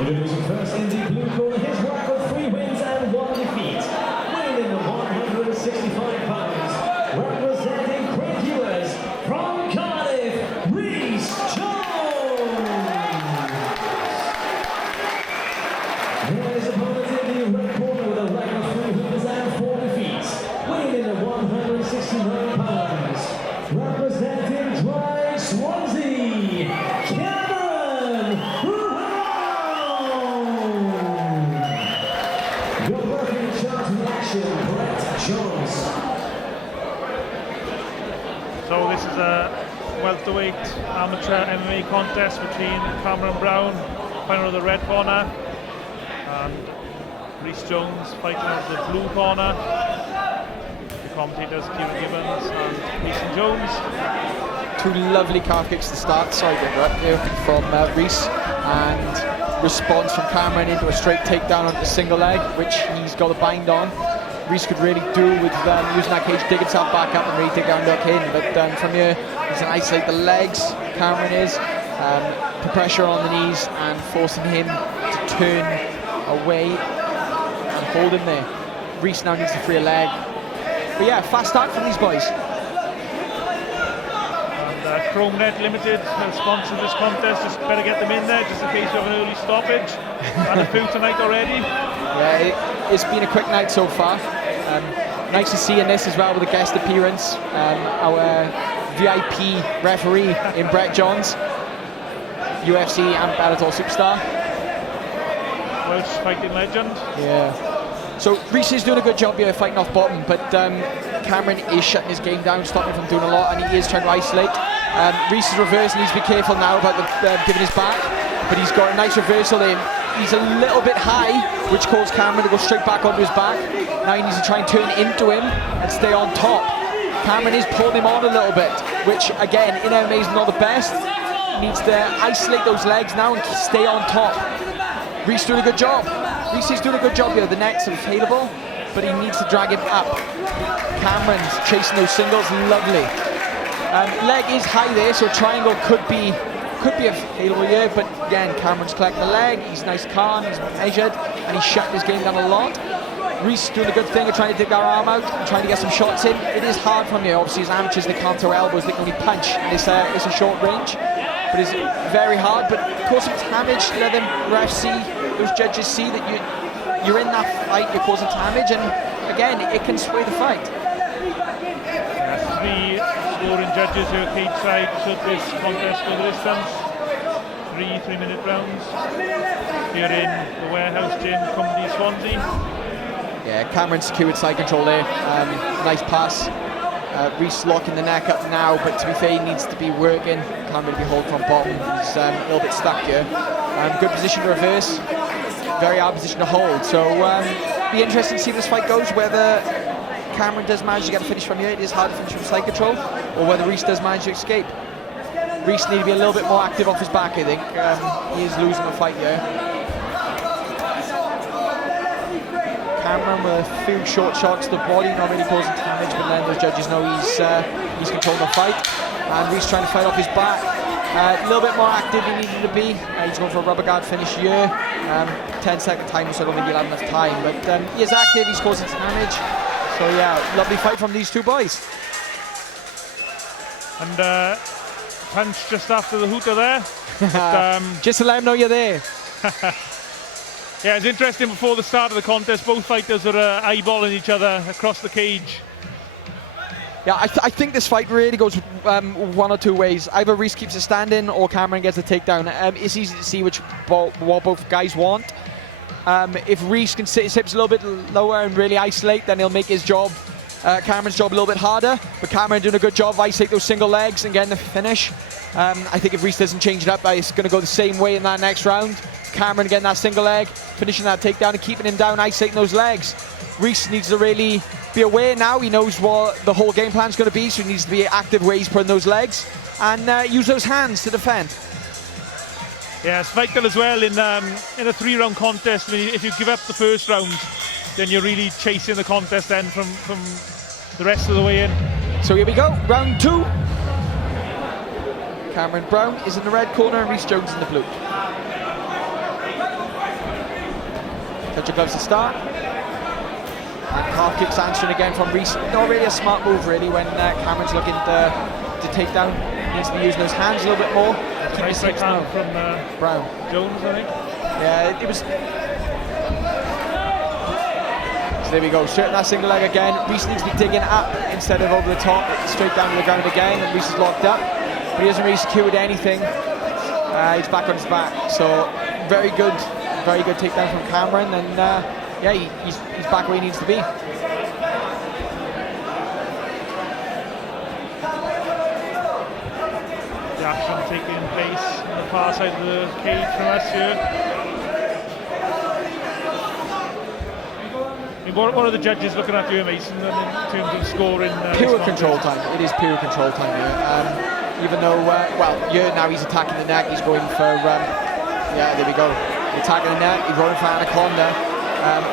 Introducing first in the blue corner, his record 3 wins and 1 defeat. Winning in the 165 pounds, representing Credulous from Cardiff, Rhys his opponent in the red corner with a record 3 wins and 4 defeats. Winning in the 169 pounds, representing Dry Swansea, Cameron. Your working chart reaction, Brett Jones. So this is a welterweight amateur MMA contest between Cameron Brown, fighting out of the red corner, and Rhys Jones fighting out of the blue corner. The commentators, Kieran Gibbons and Mason Jones. Two lovely calf kicks to start, side from Rhys, and response from Cameron into a straight takedown onto the single leg, which he's got a bind on. Rhys could really do with using that cage, dig himself back up and really take down, look in. But from here, he's going to isolate the legs. Cameron is put pressure on the knees and forcing him to turn away and hold him there. Rhys now needs to free a leg. But yeah, fast start from these boys. And Chrome Net Limited sponsors this contest. Just better get them in there, just in case you have an early stoppage. And a few tonight already. Yeah, it's been a quick night so far. Nice to see in this as well with a guest appearance. Our VIP referee in Brett Jones, UFC and Bellator superstar. Welsh fighting legend. Yeah. So Rhys is doing a good job here fighting off bottom, but Cameron is shutting his game down, stopping him from doing a lot, and he is trying to isolate. Rhys is reversing, needs to be careful now about giving his back, but he's got a nice reversal in. He's a little bit high, which caused Cameron to go straight back onto his back. Now he needs to try and turn into him and stay on top. Cameron is pulling him on a little bit, which again, in MMA is not the best. He needs to isolate those legs now and stay on top. Rhys doing a good job. Rhys is doing a good job here. The necks are available, but he needs to drag him up. Cameron's chasing those singles, lovely. Leg is high there, so triangle could be available here, but again, Cameron's collecting the leg. He's nice, calm, he's measured, and he's shut his game down a lot. Rhys doing a good thing of trying to dig that arm out and trying to get some shots in. It is hard from here. Obviously, as amateurs, they can't throw elbows, they can only punch, and it's a short range. But it's very hard, but cause some damage. Let them refs see, those judges see that you're in that fight, you're causing damage, and again, it can sway the fight. Yes, the scoring judges here, cage side, should this contest go the distance. 3 3-minute rounds here in the warehouse gym, Cumby, Swansea. Yeah, Cameron secured side control there. Nice pass. Rhys locking the neck up now, but to be fair, he needs to be working. Can't really be holding from bottom. He's a little bit stuck here. Good position to reverse. Very hard position to hold. So be interesting to see where this fight goes. Whether Cameron does manage to get a finish from here, it is hard to finish from side control, or whether Rhys does manage to escape. Rhys needs to be a little bit more active off his back, I think. He is losing the fight here. Cameron with a few short shots to the body, not really causing damage, but then those judges know he's controlling the fight. And Rhys trying to fight off his back. A little bit more active he needed to be. He's going for a rubber guard finish here. 10-second timer, so I don't think he'll have enough time. But he is active, he's causing damage. So yeah, lovely fight from these two boys. And punch just after the hooter there. But, just to let him know you're there. Yeah, it's interesting, before the start of the contest, both fighters are eyeballing each other across the cage. Yeah, I think this fight really goes one or two ways. Either Rhys keeps it standing or Cameron gets a takedown. It's easy to see what both guys want. If Rhys can sit his hips a little bit lower and really isolate, then he'll make his job, Cameron's job, a little bit harder. But Cameron doing a good job of isolating those single legs and getting the finish. I think if Rhys doesn't change it up, it's going to go the same way in that next round. Cameron getting that single leg, finishing that takedown and keeping him down, isolating those legs. Rhys needs to really be aware now. He knows what the whole game plan is going to be, so he needs to be active where he's putting those legs and use those hands to defend. Yeah, it's vital as well in a 3-round contest. I mean, if you give up the first round, then you're really chasing the contest then from the rest of the way in. So here we go, round 2. Cameron Brown is in the red corner and Rhys Jones in the blue. touch of gloves to start. And calf kicks answering again from Rhys. Not really a smart move really when Cameron's looking to take down. Needs to be using those hands a little bit more. Nice right hand from Brown. Jones, I think. Yeah, it was. So there we go, straight in that single leg again. Rhys needs to be digging up instead of over the top, straight down to the ground again, and Rhys is locked up. But he hasn't really secured anything. He's back on his back, so very good takedown from Cameron, and yeah, he's back where he needs to be. The action taking place on the far side of the cage from us here. What are the judges looking at you, Mason, in terms of scoring? Pure control time. It is pure control time here. Even though, well, now he's attacking the neck. He's going for, yeah, there we go. Attacking the neck. He's rolling for Anaconda.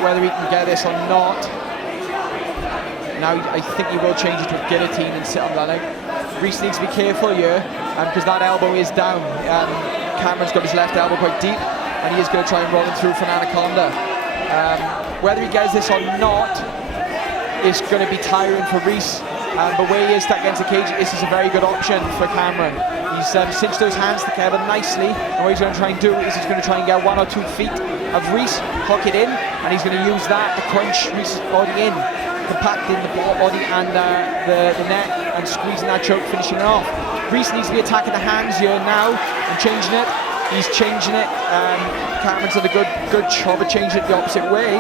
Whether he can get this or not. Now I think he will change it to a guillotine and sit on that leg. Rhys needs to be careful here because that elbow is down. Cameron's got his left elbow quite deep, and he is going to try and roll him through for an Anaconda. Whether he gets this or not is going to be tiring for Rhys. But where he is stuck against the cage, this is a very good option for Cameron. He's cinched those hands together nicely, and what he's going to try and do is he's going to try and get 1 or 2 feet of Rhys, hook it in, and he's going to use that to crunch Rhys' body in, compacting the body and the neck, and squeezing that choke, finishing it off. Rhys needs to be attacking the hands here now and changing it. He's changing it. Cameron's done a good job of changing it the opposite way.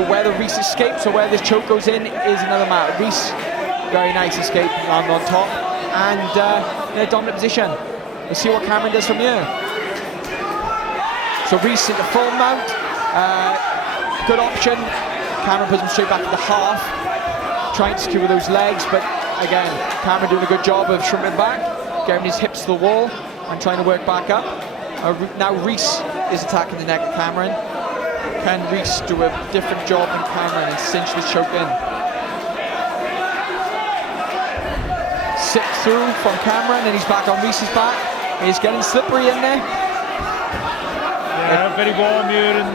But whether Rhys escapes or where this choke goes in is another matter. Rhys, very nice escape, land on top, and in a dominant position. We'll see what Cameron does from here. So Rhys into full mount, good option. Cameron puts him straight back to the half, trying to secure those legs, but again, Cameron doing a good job of shrimping back, getting his hips to the wall, and trying to work back up. Now Rhys is attacking the neck of Cameron. Can Rhys do a different job than Cameron and cinch this choke in? Sit through from Cameron, and he's back on Rhys's back. He's getting slippery in there. Yeah, very warm here in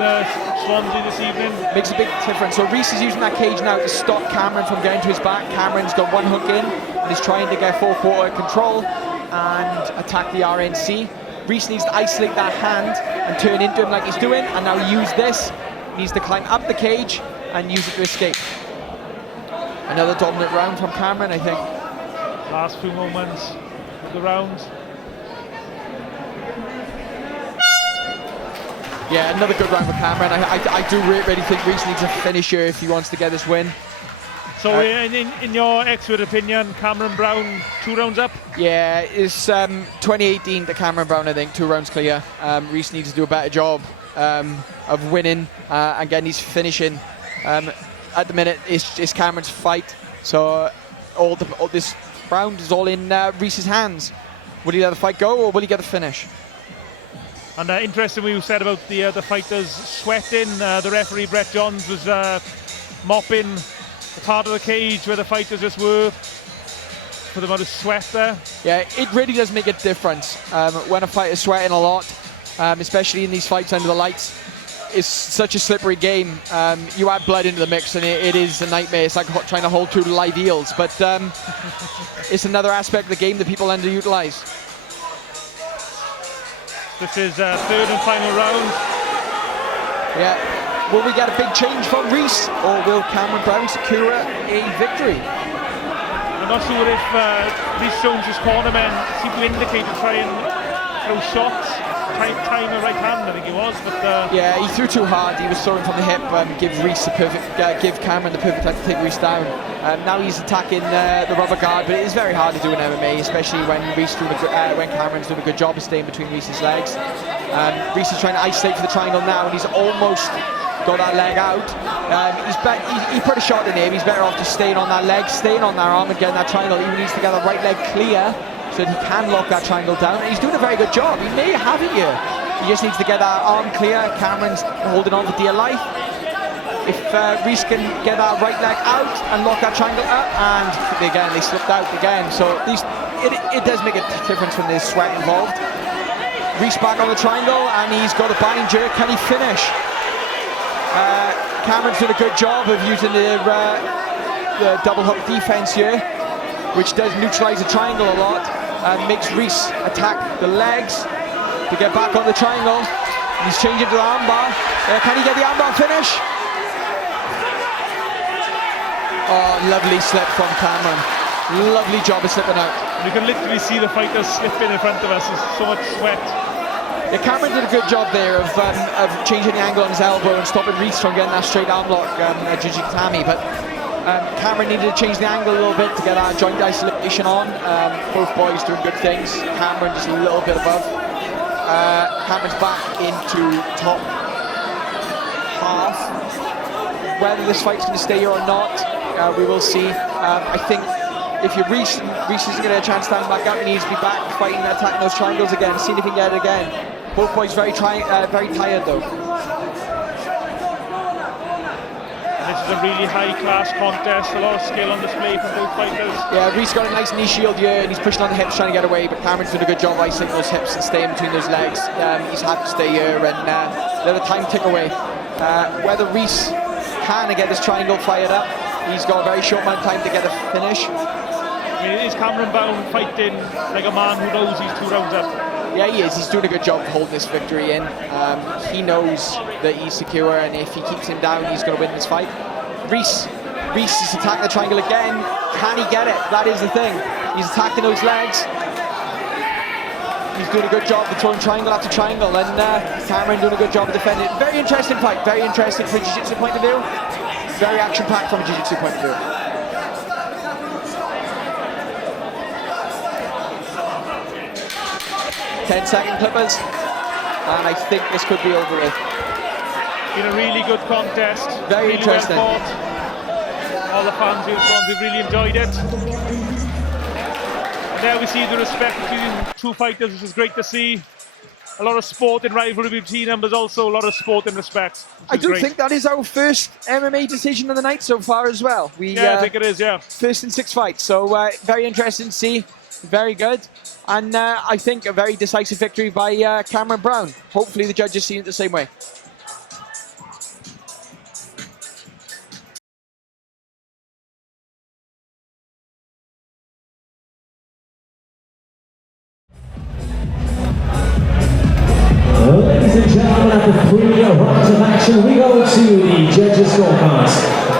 Swansea this evening. Makes a big difference. So Rhys is using that cage now to stop Cameron from getting to his back. Cameron's got one hook in, and he's trying to get 4-quarter control and attack the RNC. Rhys needs to isolate that hand and turn into him like he's doing, and now use this. He needs to climb up the cage and use it to escape. Another dominant round from Cameron, I think. Last few moments of the round. Yeah, another good round for Cameron. I do really think Rhys needs a finisher if he wants to get this win. So in your expert opinion, Cameron Brown 2 rounds up? Yeah, it's 2018 to Cameron Brown, I think, 2 rounds clear. Rhys needs to do a better job of winning and getting his finishing. At the minute, it's Cameron's fight, so all this round is all in Rhys's hands. Will he let the fight go, or will he get the finish? And interestingly, you said about the fighters sweating. The referee, Brett Johns, was mopping the part of the cage where the fighters just were, for the amount of sweat there. Yeah, it really does make a difference when a fighter's sweating a lot, especially in these fights under the lights. It's such a slippery game. You add blood into the mix, and it is a nightmare. It's like trying to hold 2 live eels, but it's another aspect of the game that people underutilize. This is 3rd and final round. Yeah. Will we get a big change from Rhys, or will Cameron Brown secure a victory? I'm not sure if Rhys Jones' cornermen seem to indicate to try and throw shots, time a right hand, I think he was, but yeah, he threw too hard. He was throwing from the hip, give Cameron the perfect time to take Rhys down. Now he's attacking the rubber guard, but it is very hard to do in MMA, especially when Cameron's doing a good job of staying between Rhys's legs. Rhys is trying to isolate for the triangle now, and he's almost got that leg out. He put a shot in him. He's better off just staying on that leg, staying on that arm, and getting that triangle. He needs to get the right leg clear so that he can lock that triangle down. And he's doing a very good job. He may have it here. He just needs to get that arm clear. Cameron's holding on for dear life. If Rhys can get that right leg out and lock that triangle up, and again they slipped out again. So it does make a difference when there's sweat involved. Rhys back on the triangle, and he's got a bind jerk. Can he finish? Cameron's done a good job of using the double hook defense here, which does neutralize the triangle a lot, and makes Rhys attack the legs to get back on the triangle. He's changing to the armbar. Can he get the armbar finish? Oh, lovely slip from Cameron. Lovely job of slipping out. You can literally see the fighters slipping in front of us. There's so much sweat. Yeah, Cameron did a good job there of changing the angle on his elbow and stopping Rhys from getting that straight arm lock, Jujitami. But Cameron needed to change the angle a little bit to get that joint isolation on. Both boys doing good things. Cameron just a little bit above. Cameron's back into top half. Whether this fight's going to stay here or not, we will see. I think if you're Rhys isn't going to get a chance to stand back up, he needs to be back fighting and attacking those triangles again, seeing if he can get it again. Both boys very tired though. This is a really high-class contest, a lot of skill on display from both fighters. Yeah, Rhys got a nice knee shield here, and he's pushing on the hips trying to get away, but Cameron's doing a good job isolating those hips and staying between those legs. He's happy to stay here and let the time tick away. Whether Rhys can get this triangle fired up, he's got a very short amount of time to get a finish. I mean, it is Cameron Brown fighting like a man who knows he's 2 rounds up. Yeah, he is. He's doing a good job of holding this victory in. He knows that he's secure, and if he keeps him down, he's going to win this fight. Rhys is attacking the triangle again. Can he get it? That is the thing. He's attacking those legs. He's doing a good job of throwing triangle after triangle, and Cameron doing a good job of defending. Very interesting fight. Very interesting from a jiu-jitsu point of view. Very action-packed from a jiu-jitsu point of view. Ten-second clippers, and I think this could be over with. Been a really good contest. Very really interesting. Well fought. All the fans here have really enjoyed it. And there we see the respect between 2 fighters, which is great to see. A lot of sport and rivalry between them, but also a lot of sport and respect. I do think that is our first MMA decision of the night so far as well. Yeah, I think it is, yeah. First in 6 fights, so very interesting to see. Very good. And I think a very decisive victory by Cameron Brown. Hopefully the judges see it the same way. Ladies and gentlemen, after 3 rounds of action, we go to the judges' scorecards.